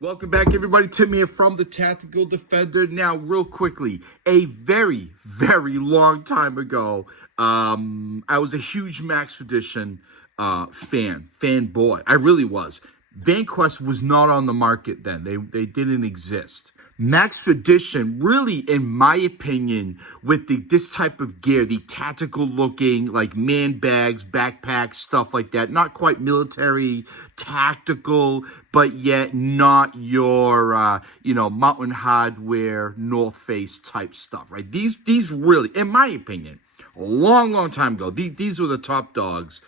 Welcome back, everybody. Tim here from the Tactical Defender. Now, real quickly, a very, very long time ago, I was a huge Maxpedition fanboy. I really was. Vanquest was not on the market then. They didn't exist. Maxpedition, really, in my opinion, with this type of gear, the tactical looking, like man bags, backpacks, stuff like that, not quite military, tactical, but yet not your, mountain hardware, North Face type stuff, right? These really, in my opinion, a long, long time ago, these were the top dogs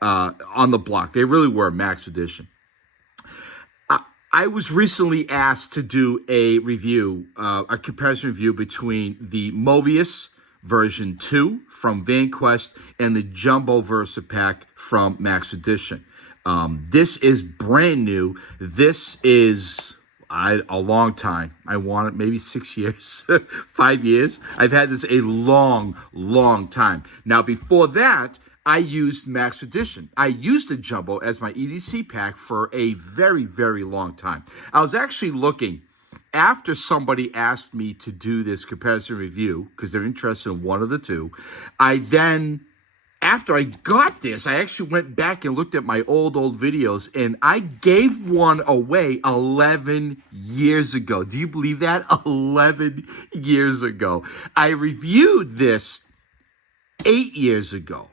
on the block. They really were, Maxpedition. I was recently asked to do a review, a comparison review between the Mobius version 2 from Vanquest and the Jumbo Versipack from Maxpedition. This is brand new. This is a long time. I want it maybe 6 years, 5 years. I've had this a long, long time. Now, before that, I used Maxpedition. I used the Jumbo as my EDC pack for a very, very long time. I was actually looking, after somebody asked me to do this comparison review, because they're interested in one of the two, after I got this, I actually went back and looked at my old videos, and I gave one away 11 years ago. Do you believe that? 11 years ago. I reviewed this 8 years ago.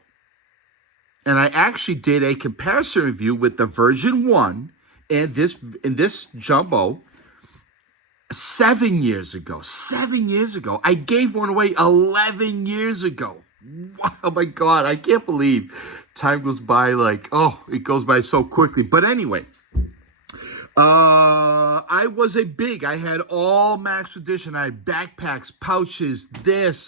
And I actually did a comparison review with the version 1 and this Jumbo 7 years ago. 7 years ago. I gave one away 11 years ago. Wow, oh my God, I can't believe time goes by it goes by so quickly. But anyway, I had all Maxpedition. I had backpacks, pouches,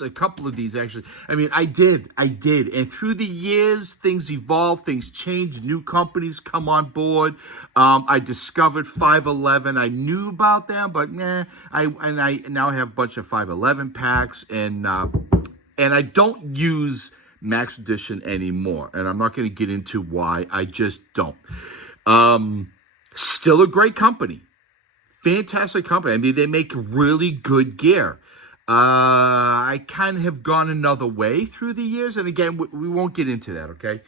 a couple of these actually. I mean, I did. And through the years, things evolved, things changed, new companies come on board. I discovered 511. I knew about them, but I now have a bunch of 511 packs, and I don't use Maxpedition anymore. And I'm not going to get into why. I just don't. Still a great company. Fantastic company. I mean, they make really good gear. I kind of have gone another way through the years. And again, we won't get into that, okay?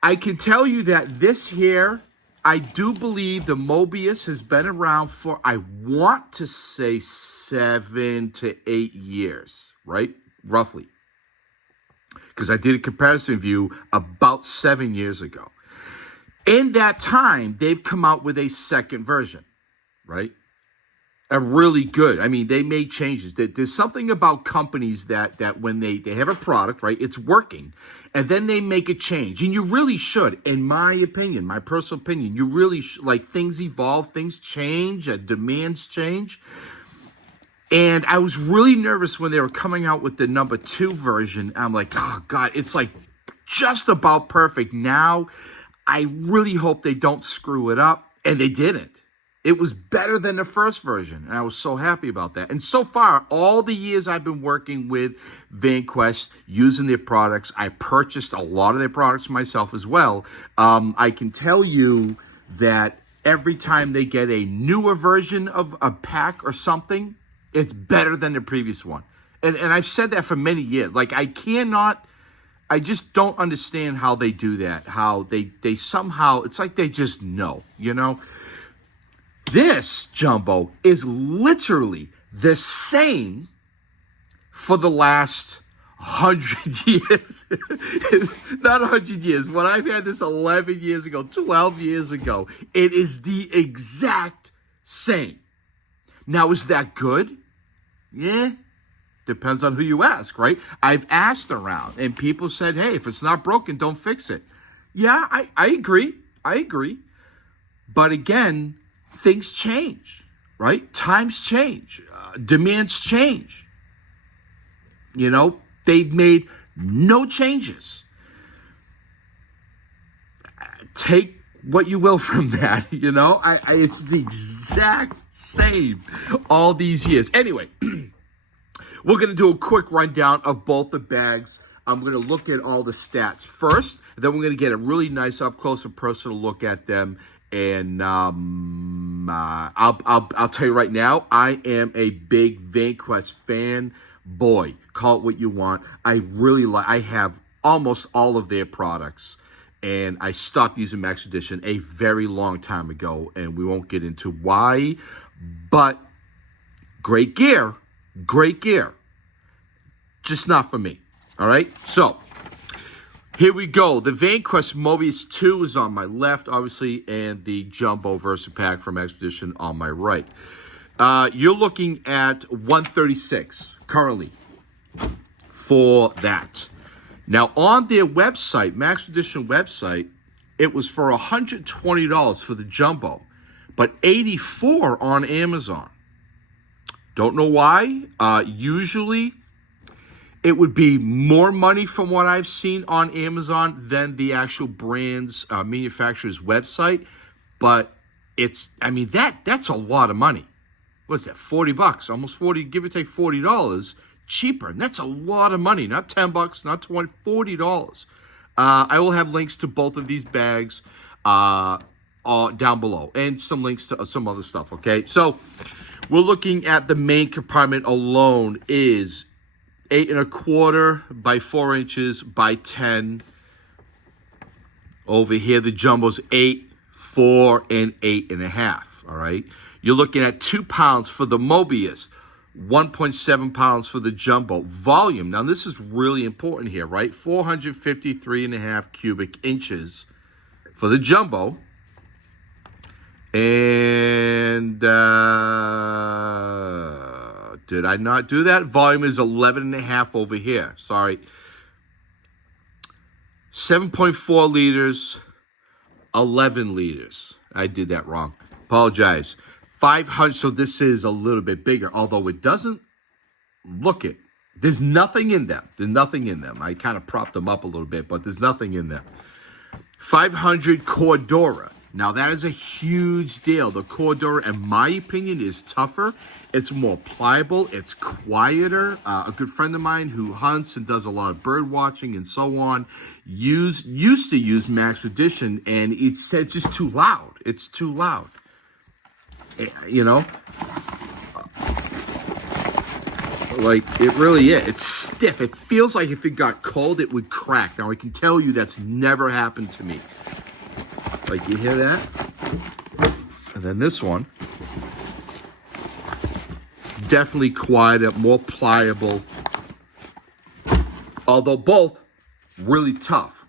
I can tell you that this here, I do believe the Mobius has been around for, I want to say 7 to 8 years, right? Roughly. Because I did a comparison review about 7 years ago. In that time, they've come out with a second version, right? A really good. I mean, they made changes. There's something about companies that when they have a product, right, it's working, and then they make a change. And you really should, in my opinion, my personal opinion, you really should. Like, things evolve, things change, demands change. And I was really nervous when they were coming out with the number 2 version. I'm like, oh, God, it's like just about perfect. Now, I really hope they don't screw it up, and they didn't. It was better than the first version, and I was so happy about that. And so far, all the years I've been working with Vanquest, using their products, I purchased a lot of their products myself as well. I can tell you that every time they get a newer version of a pack or something, it's better than the previous one. And I've said that for many years. Like, I just don't understand how they do that. How they somehow, it's like they just know, you know? This Jumbo is literally the same for the last 100 years. Not 100 years. When I've had this 11 years ago, 12 years ago, it is the exact same. Now, is that good? Yeah. Depends on who you ask, right? I've asked around, and people said, hey, if it's not broken, don't fix it. Yeah, I agree. I agree. But again, things change, right? Times change. Demands change. You know, they've made no changes. Take what you will from that, you know? It's the exact same all these years. Anyway, we're going to do a quick rundown of both the bags. I'm going to look at all the stats first, and then we're going to get a really nice up-close and personal look at them. And I'll tell you right now, I am a big Vanquest fan. Boy, call it what you want. I have almost all of their products, and I stopped using Maxpedition a very long time ago, and we won't get into why, but great gear, just not for me. All right, so here we go. The Vanquest Mobius 2 is on my left, obviously, and the Jumbo Versipack from Maxpedition on my right. You're looking at $136 currently for that. Now, on their website, Maxpedition website, it was for $120 for the Jumbo, but $84 on Amazon. Don't know why. Usually, it would be more money from what I've seen on Amazon than the actual brand's manufacturer's website, but that's a lot of money. What's that, $40, almost 40, give or take $40 cheaper. And that's a lot of money, not $10, not $20, $40. I will have links to both of these bags down below, and some links to some other stuff, okay? So we're looking at the main compartment alone is 8 1/4 by 4 inches by 10. Over here, the Jumbo's 8, 4, and 8 1/2, all right? You're looking at 2 pounds for the Mobius, 1.7 pounds for the Jumbo. Volume, now this is really important here, right? 453.5 cubic inches for the Jumbo. And did I not do that? Volume is 11.5 over here. Sorry. 7.4 liters, 11 liters. I did that wrong. Apologize. 500, so this is a little bit bigger, although it doesn't look it. There's nothing in them. There's nothing in them. I kind of propped them up a little bit, but there's nothing in them. 500 Cordura. Now, that is a huge deal. The Cordura, in my opinion, is tougher. It's more pliable. It's quieter. A good friend of mine who hunts and does a lot of bird watching and so on used to use Maxpedition, and it's just too loud. It's too loud. You know? Like, it really is. It's stiff. It feels like if it got cold, it would crack. Now, I can tell you that's never happened to me. Like, you hear that? And then this one. Definitely quieter, more pliable. Although both really tough.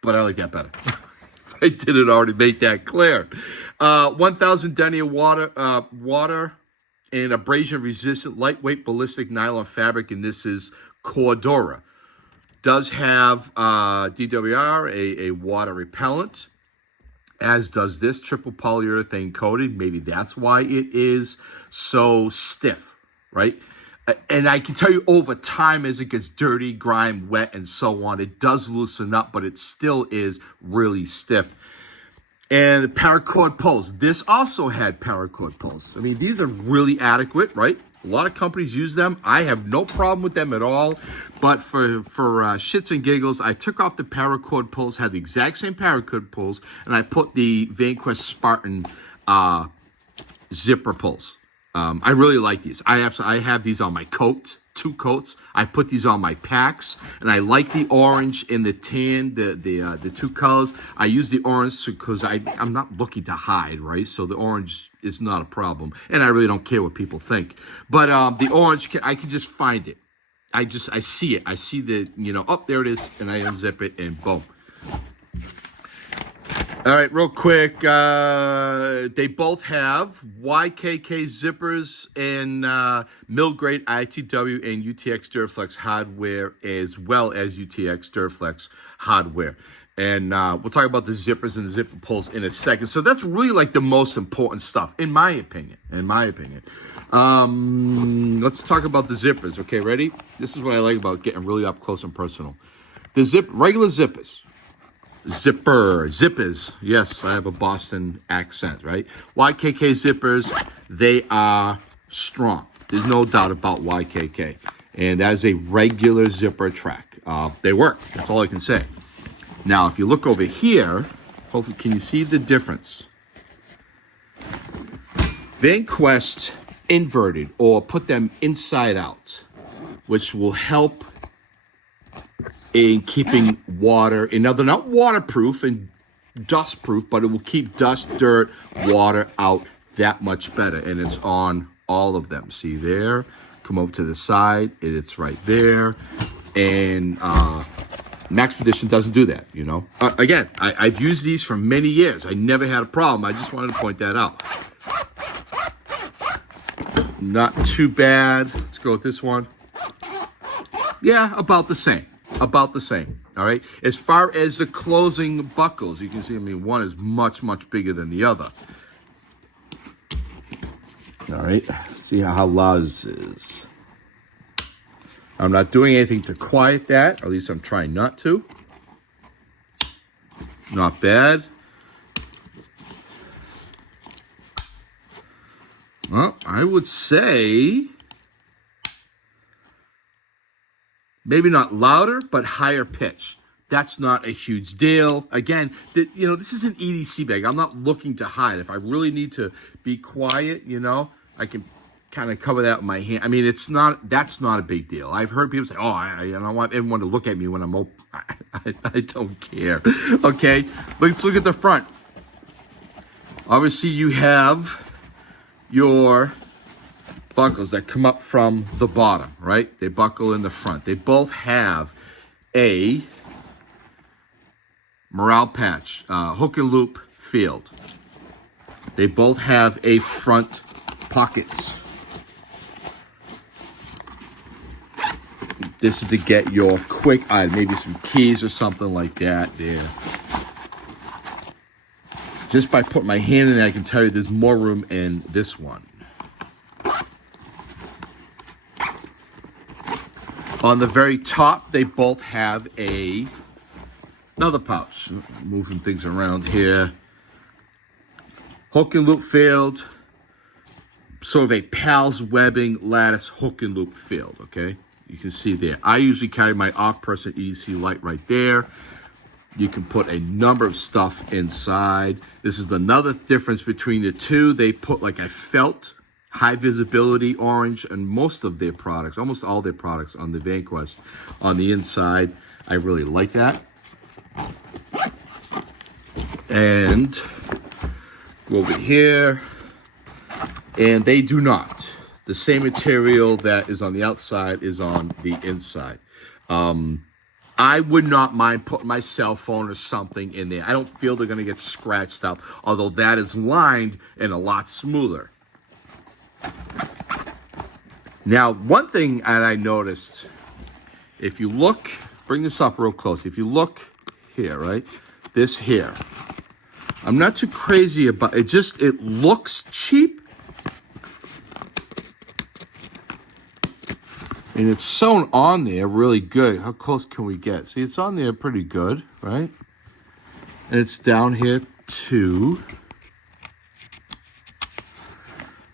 But I like that better. If I didn't already make that clear. 1,000 denier water and abrasion resistant lightweight ballistic nylon fabric, and this is Cordura. Does have DWR, a water repellent, as does this, triple polyurethane coated. Maybe that's why it is so stiff, right? And I can tell you over time, as it gets dirty, grime, wet, and so on, it does loosen up, but it still is really stiff. And the paracord poles. This also had paracord poles. I mean, these are really adequate, right? A lot of companies use them. I have no problem with them at all. But for shits and giggles, I took off the paracord poles, had the exact same paracord poles, and I put the Vanquest Spartan zipper pulls. I really like these. I have these on my coat, 2 coats. I put these on my packs, and I like the orange and the tan, the 2 colors. I use the orange because I'm not looking to hide, right? So the orange is not a problem, and I really don't care what people think. But the orange, I can just find it. I see it. I see the, oh, there it is, and I unzip it, and boom. All right, real quick, they both have YKK zippers and mill-grade ITW and UTX Duraflex hardware, as well as UTX Duraflex hardware. And we'll talk about the zippers and the zipper pulls in a second. So that's really like the most important stuff, in my opinion. Let's talk about the zippers. Okay, ready? This is what I like about getting really up close and personal. The regular zippers. Zippers. Yes, I have a Boston accent, right? YKK zippers, they are strong. There's no doubt about YKK. And that is a regular zipper track. They work. That's all I can say. Now, if you look over here, hopefully, can you see the difference? Vanquest inverted, or put them inside out, which will help in keeping water. Now, they're not waterproof and dust proof, but it will keep dust, dirt, water out that much better. And it's on all of them. See there? Come over to the side, and it's right there. And Maxpedition doesn't do that, you know. Again, I've used these for many years. I never had a problem. I just wanted to point that out. Not too bad. Let's go with this one. Yeah, about the same. About the same. All right. As far as the closing buckles, you can see, I mean, one is much, much bigger than the other. All right. Let's see how loud this is. I'm not doing anything to quiet that, or at least I'm trying not to. Not bad. Well, I would say maybe not louder, but higher pitch. That's not a huge deal. Again, this is an EDC bag. I'm not looking to hide. If I really need to be quiet, I can kind of cover that with my hand. I mean, that's not a big deal. I've heard people say, oh, I don't want everyone to look at me when I'm open. I don't care. Okay, let's look at the front. Obviously, you have your buckles that come up from the bottom, right? They buckle in the front. They both have a morale patch, hook and loop field. They both have a front pockets. This is to get your quick item, maybe some keys or something like that there. Just by putting my hand in there, I can tell you there's more room in this one. On the very top, they both have another pouch. Moving things around here. Hook and loop field. Sort of a PALS webbing lattice hook and loop field, okay? You can see there. I usually carry my off-person EDC light right there. You can put a number of stuff inside. This is another difference between the two. They put like a felt high visibility orange and most of their products, almost all their products on the Vanquest on the inside. I really like that. And go over here. And they do not. The same material that is on the outside is on the inside. I would not mind putting my cell phone or something in there. I don't feel they're going to get scratched up, although that is lined and a lot smoother. Now, one thing that I noticed, if you look, bring this up real close. If you look here, right, this here, I'm not too crazy about it. It looks cheap. And it's sewn on there really good. How close can we get? See, it's on there pretty good, right? And it's down here too.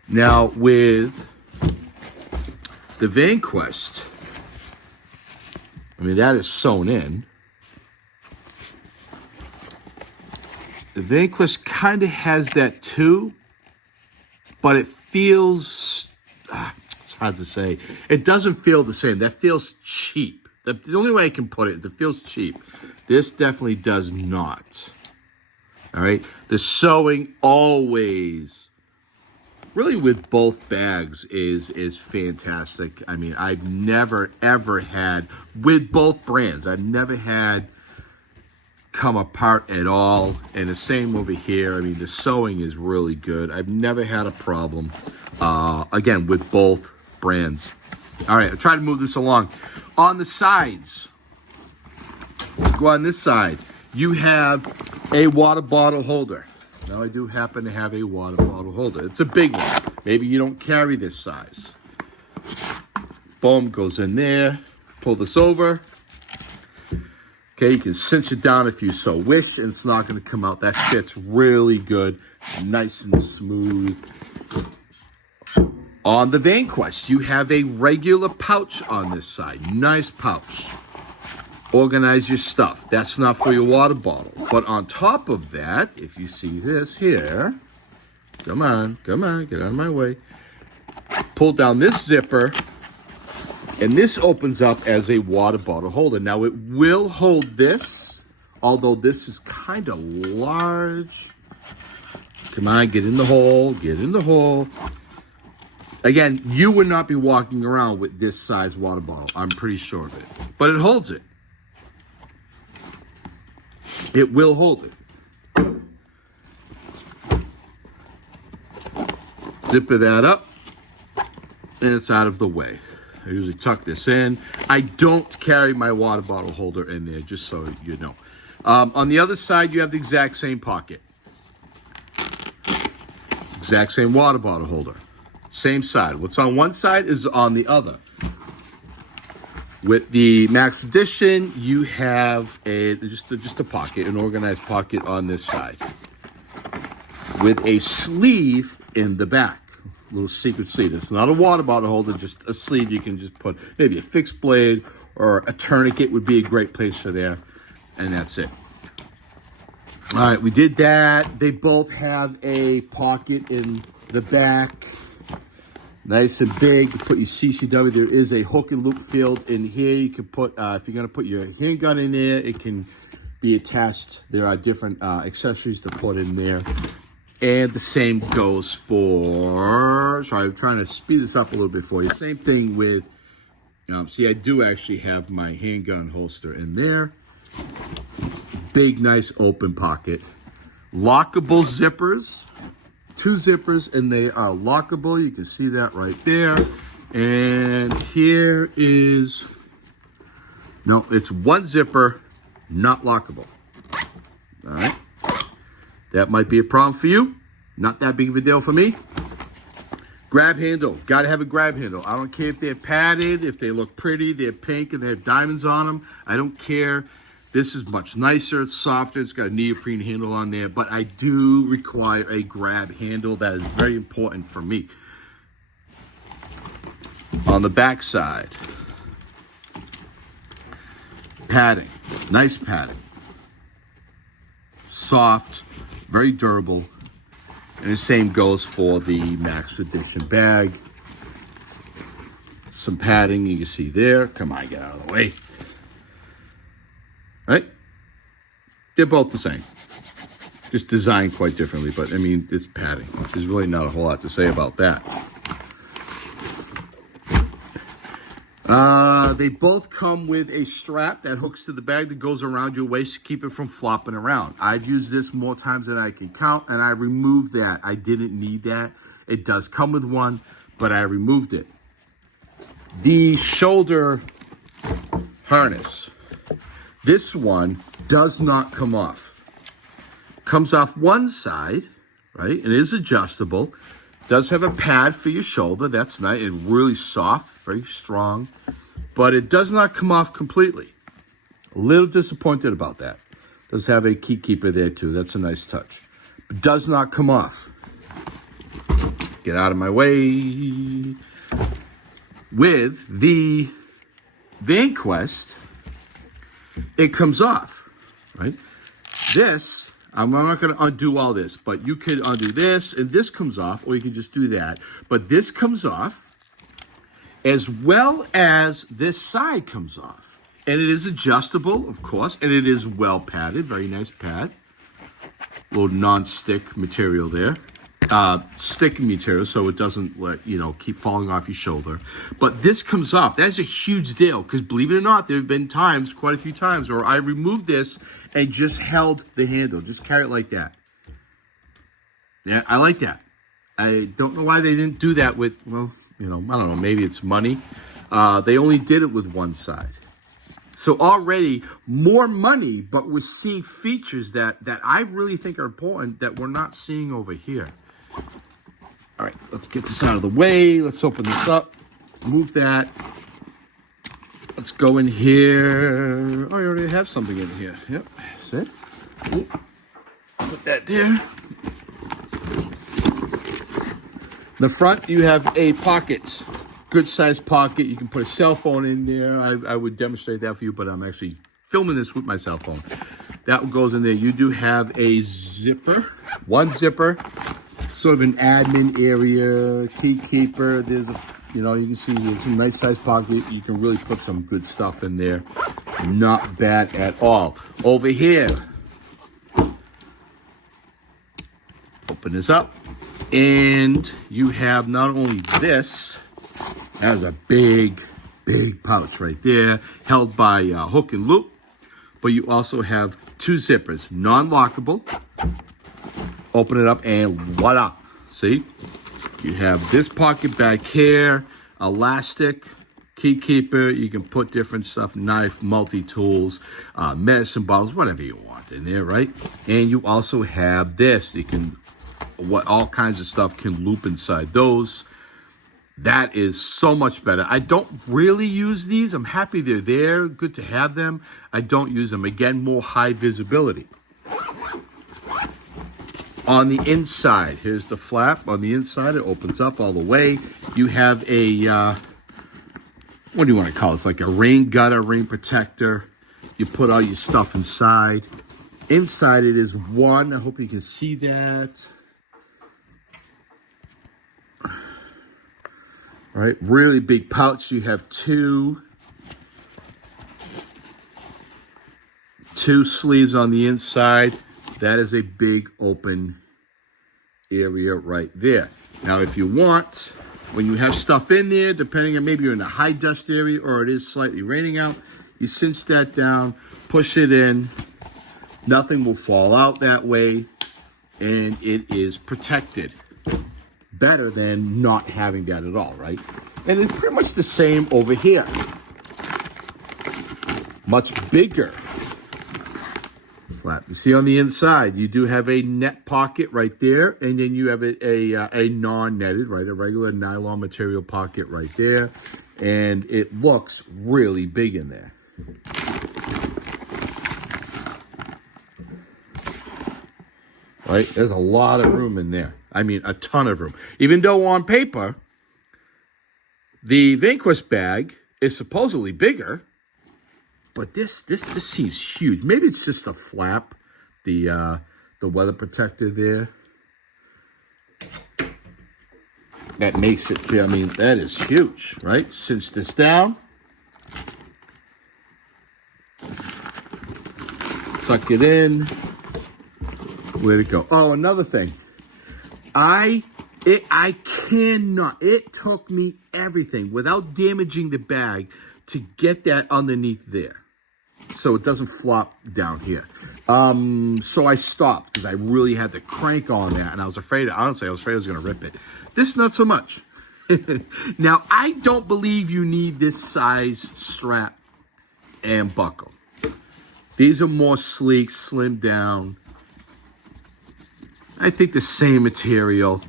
Now with the Vanquest, I mean, that is sewn in. The Vanquest kind of has that too, but it feels... it's hard to say. It doesn't feel the same. That feels cheap. The only way I can put it is it feels cheap. This definitely does not. All right? The sewing always, really with both bags, is fantastic. I mean, I've never, ever had, with both brands, I've never had come apart at all. And the same over here. I mean, the sewing is really good. I've never had a problem, again, with both brands. All right, I'll try to move this along. On the sides, go on this side, you have a water bottle holder. Now, I do happen to have a water bottle holder. It's a big one. Maybe you don't carry this size. Boom, goes in there. Pull this over. Okay, you can cinch it down if you so wish, and it's not going to come out. That fits really good, nice and smooth. On the Vanquest, you have a regular pouch on this side. Nice pouch. Organize your stuff. That's not for your water bottle. But on top of that, if you see this here, Come on, get out of my way. Pull down this zipper, and this opens up as a water bottle holder. Now, it will hold this, although this is kind of large. Come on, get in the hole, Again, you would not be walking around with this size water bottle. I'm pretty sure of it. But it holds it. It will hold it. Zipper that up, and it's out of the way. I usually tuck this in. I don't carry my water bottle holder in there, just so you know. On the other side, you have the exact same pocket. Exact same water bottle holder. Same side. What's on one side is on the other. With the Maxpedition, you have just a pocket, an organized pocket on this side. With a sleeve in the back. A little secret sleeve. It's not a water bottle holder, just a sleeve you can just put. Maybe a fixed blade or a tourniquet would be a great place for there. And that's it. All right, we did that. They both have a pocket in the back. Nice and big. You put your CCW. There is a hook and loop field in here. You can put, if you're going to put your handgun in there, it can be attached. There are different accessories to put in there. And the same goes for, sorry, I'm trying to speed this up a little bit for you. Same thing with, see, I do actually have my handgun holster in there. Big, nice open pocket. Lockable zippers. 2 zippers, and they are lockable. You can see that right there. And here is, no, it's 1 zipper, not lockable. All right. That might be a problem for you. Not that big of a deal for me. Grab handle. Got to have a grab handle. I don't care if they're padded, if they look pretty, they're pink, and they have diamonds on them. I don't care. This is much nicer, it's softer, it's got a neoprene handle on there, but I do require a grab handle. That is very important for me. On the back side, padding, nice padding. Soft, very durable, and the same goes for the Maxpedition bag. Some padding you can see there. Come on, get out of the way. Right? They're both the same. Just designed quite differently, but I mean, it's padding. There's really not a whole lot to say about that. They both come with a strap that hooks to the bag that goes around your waist to keep it from flopping around. I've used this more times than I can count, and I removed that. I didn't need that. It does come with one, but I removed it. The shoulder harness. This one does not come off. Comes off one side, right? It is adjustable. Does have a pad for your shoulder. That's nice and really soft, very strong. But it does not come off completely. A little disappointed about that. Does have a key keeper there too. That's a nice touch. But does not come off. Get out of my way. With the Vanquest, it comes off, right? This, I'm not going to undo all this, but you could undo this, and this comes off, or you can just do that. But this comes off, as well as this side comes off. And it is adjustable, of course, and it is well padded, very nice pad. Little non-stick material there. Sticky material, so it doesn't keep falling off your shoulder. But this comes off. That's a huge deal, because believe it or not, there have been times, quite a few times, where I removed this and just held the handle, just carry it like that. Yeah, I like that. I don't know why they didn't do that with, well, I don't know, maybe it's money. They only did it with one side. So already more money, but we're seeing features that I really think are important that we're not seeing over here. All right, let's get this out of the way. Let's open this up. Move that. Let's go in here. Oh, I already have something in here. Yep, that's it. Put that there. The front, you have a pocket. Good sized pocket. You can put a cell phone in there. I would demonstrate that for you, but I'm actually filming this with my cell phone. That goes in there. You do have a zipper. One zipper sort of an admin area, key keeper. There's a, you can see there's a nice size pocket. You can really put some good stuff in there. Not bad at all. Over here, open this up, and you have not only this, there's a big pouch right there, held by hook and loop, but you also have 2 zippers, non-lockable. Open it up and voila. See? You have this pocket back here, elastic, key keeper. You can put different stuff, knife, multi-tools, medicine bottles, whatever you want in there, right? And you also have this. You can, all kinds of stuff can loop inside those. That is so much better. I don't really use these. I'm happy they're there. Good to have them. I don't use them. Again, more high visibility. On the inside, here's the flap. On the inside, it opens up all the way. You have a, what do you want to call it? It's like a rain gutter, rain protector. You put all your stuff inside. Inside it is one. I hope you can see that. All right, really big pouch. You have two sleeves on the inside. That is a big open area right there. Now, if you want, when you have stuff in there, depending on maybe you're in a high dust area or it is slightly raining out, you cinch that down, push it in. Nothing will fall out that way, and it is protected. Better than not having that at all, right? And it's pretty much the same over here. Much bigger flap. You see on the inside, you do have a net pocket right there, and then you have a non-netted, right, a regular nylon material pocket right there, and it looks really big in there. Right, there's a lot of room in there. I mean, a ton of room. Even though on paper, the Vanquest bag is supposedly bigger, but this seems huge. Maybe it's just a flap, the weather protector there. That makes it feel, I mean, that is huge, right? Cinch this down. Tuck it in. Where'd it go? Oh, another thing. It took me everything without damaging the bag to get that underneath there, so it doesn't flop down here. So I stopped because I really had to crank on that, and I was afraid, honestly, I was afraid I was going to rip it. This, not so much. Now, I don't believe you need this size strap and buckle. These are more sleek, slimmed down. I think the same material.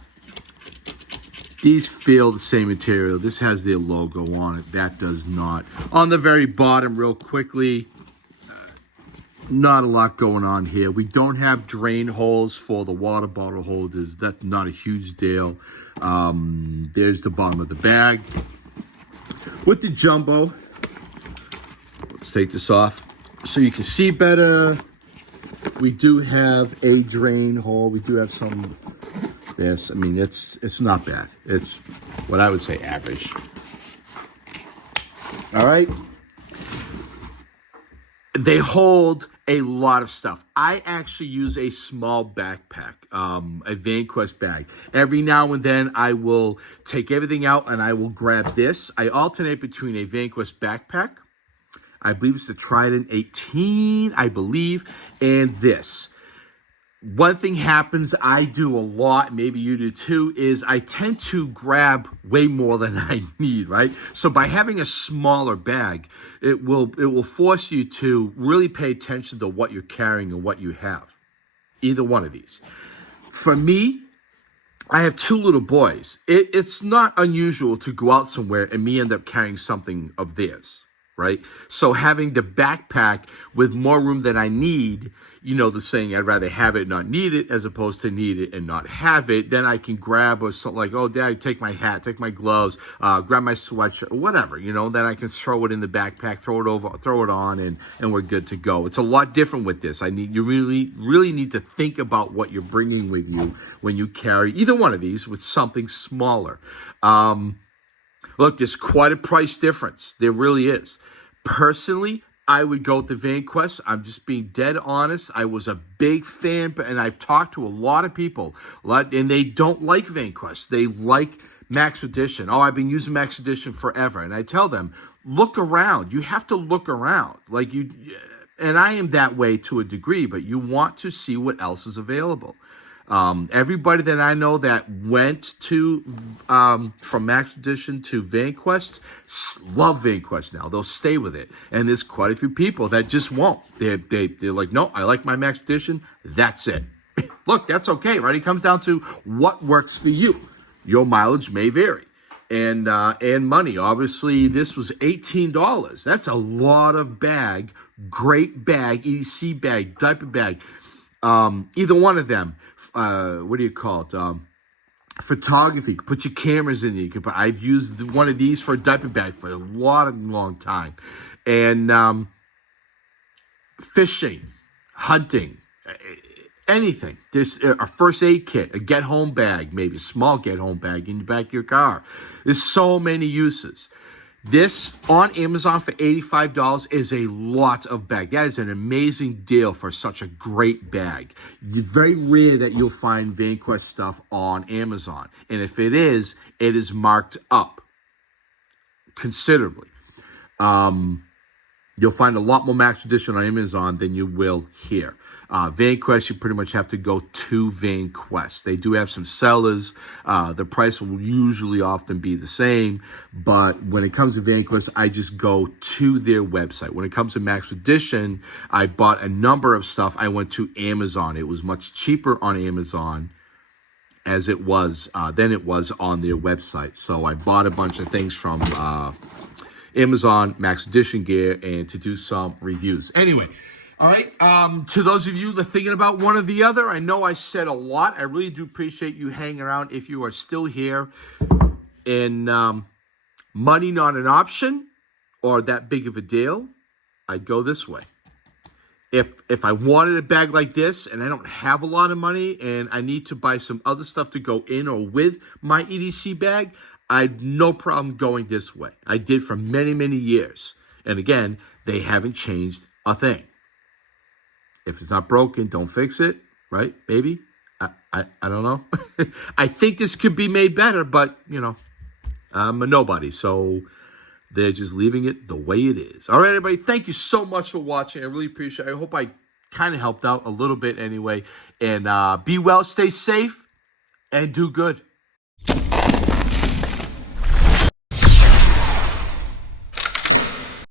These feel the same material. This has their logo on it. That does not. On the very bottom, real quickly, not a lot going on here. We don't have drain holes for the water bottle holders. That's not a huge deal. There's the bottom of the bag. With the Jumbo, let's take this off so you can see better. We do have a drain hole. We do have some, yes, I mean, it's not bad. It's what I would say average. All right. They hold a lot of stuff. I actually use a small backpack, a Vanquest bag. Every now and then I will take everything out and I will grab this. I alternate between a Vanquest backpack, I believe it's the Trident 18, I believe, and this. One thing happens, I do a lot, maybe you do too, is I tend to grab way more than I need, right? So by having a smaller bag, it will force you to really pay attention to what you're carrying and what you have. Either one of these. For me, I have 2 little boys. It's not unusual to go out somewhere and me end up carrying something of theirs. right? So having the backpack with more room than I need, you know the saying, I'd rather have it and not need it as opposed to need it and not have it. Then I can grab or something like, oh, Dad, take my hat, take my gloves, grab my sweatshirt, whatever, you know, then I can throw it in the backpack, throw it on, and we're good to go. It's a lot different with this. You really need to think about what you're bringing with you when you carry either one of these with something smaller. Look, there's quite a price difference. There really is. Personally, I would go with the Vanquest. I'm just being dead honest. I was a big fan, and I've talked to a lot of people, and they don't like Vanquest. They like Maxpedition. Oh, I've been using Maxpedition forever. And I tell them, look around. You have to look around. And I am that way to a degree, but you want to see what else is available. Everybody that I know that went to from Maxpedition to Vanquest love Vanquest now. They'll stay with it, and there's quite a few people that just won't. They're like, no, I like my Maxpedition. That's it. Look, that's okay, right? It comes down to what works for you. Your mileage may vary, and money. Obviously, this was $18. That's a lot of bag. Great bag, EDC bag, diaper bag. Either one of them, what do you call it? Photography. You can put your cameras in there. I've used one of these for a diaper bag for a long time. And fishing, hunting, anything. There's a first aid kit, a get-home bag, maybe a small get-home bag in the back of your car. There's so many uses. This on Amazon for $85 is a lot of bag. That is an amazing deal for such a great bag. It's very rare that you'll find Vanquest stuff on Amazon. And if it is marked up considerably. You'll find a lot more Maxpedition on Amazon than you will here. Vanquest, you pretty much have to go to Vanquest. They do have some sellers. The price will usually often be the same, but when it comes to Vanquest, I just go to their website. When it comes to Maxpedition, I bought a number of stuff. I went to Amazon. It was much cheaper on Amazon as it was than it was on their website. So I bought a bunch of things from Amazon, Maxpedition gear, and to do some reviews. Anyway, all right, to those of you that are thinking about one or the other, I know I said a lot. I really do appreciate you hanging around if you are still here. And money not an option or that big of a deal, I'd go this way. If I wanted a bag like this and I don't have a lot of money and I need to buy some other stuff to go in or with my EDC bag, I'd no problem going this way. I did for many, many years. And again, they haven't changed a thing. If it's not broken, don't fix it, right? Maybe. I don't know. I think this could be made better, but, you know, I'm a nobody. So they're just leaving it the way it is. All right, everybody, thank you so much for watching. I really appreciate it. I hope I kind of helped out a little bit anyway. And be well, stay safe, and do good.